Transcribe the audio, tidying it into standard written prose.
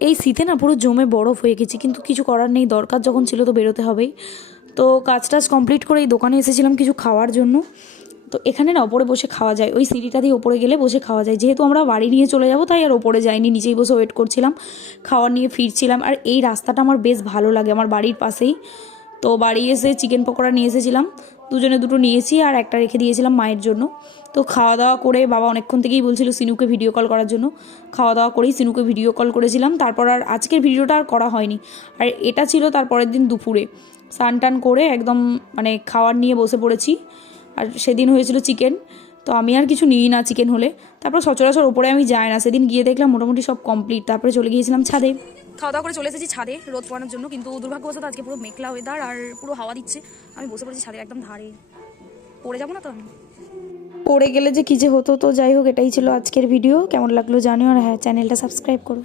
এই শীতে না পুরো জমে বরফ হয়ে গেছি, কিন্তু কিছু করার নেই, দরকার যখন ছিল তো বেরোতে হবেই। তো কাজ টাজ কমপ্লিট করে এই দোকানে এসেছিলাম কিছু খাওয়ার জন্য। তো এখানে না ওপরে বসে খাওয়া যায়, ওই সিঁড়িটা দিয়ে ওপরে গেলে বসে খাওয়া যায়। যেহেতু আমরা বাড়ি নিয়ে চলে যাব তাই আর ওপরে যাইনি, নিচেই বসে ওয়েট করছিলাম, খাওয়ার নিয়ে ফিরছিলাম। আর এই রাস্তাটা আমার বেশ ভালো লাগে, আমার বাড়ির পাশেই। তো বাড়ি এসে চিকেন পকোড়া নিয়ে এসেছিলাম, দুজনে দুটো নিয়েছি আর একটা রেখে দিয়েছিলাম মায়ের জন্য। তো খাওয়া দাওয়া করে বাবা অনেকক্ষণ থেকেই বলছিল সিনুকে ভিডিও কল করার জন্য, খাওয়া দাওয়া করেই সিনুকে ভিডিও কল করেছিলাম। তারপর আর আজকের ভিডিওটা আর করা হয়নি। আর এটা ছিল তারপরের দিন দুপুরে, স্নান টান করে একদম মানে খাওয়ার নিয়ে বসে পড়েছি। আর সেদিন হয়েছিল চিকেন, তো আমি আর কিছু নিই না চিকেন হলে। তারপর সচরাচর ওপরে আমি যাই না, সেদিন গিয়ে দেখলাম মোটামুটি সব কমপ্লিট। তারপরে চলে গিয়েছিলাম ছাদে, খাওয়া দাওয়া করে চলে এসেছি ছাদে রোদ পোয়ানোর জন্য। কিন্তু দুর্ভাগ্যবশত আজকে পুরো মেঘলা ওয়েদার আর পুরো হাওয়া দিচ্ছে। আমি বসে পড়েছি ছাদে একদম ধারে, পড়ে যাবো না তো আমি, পড়ে গেলে যে কী যে হতো। তো যাই হোক, এটাই ছিল আজকের ভিডিও। কেমন লাগলো জানিও, আর হ্যাঁ, চ্যানেলটা সাবস্ক্রাইব করো।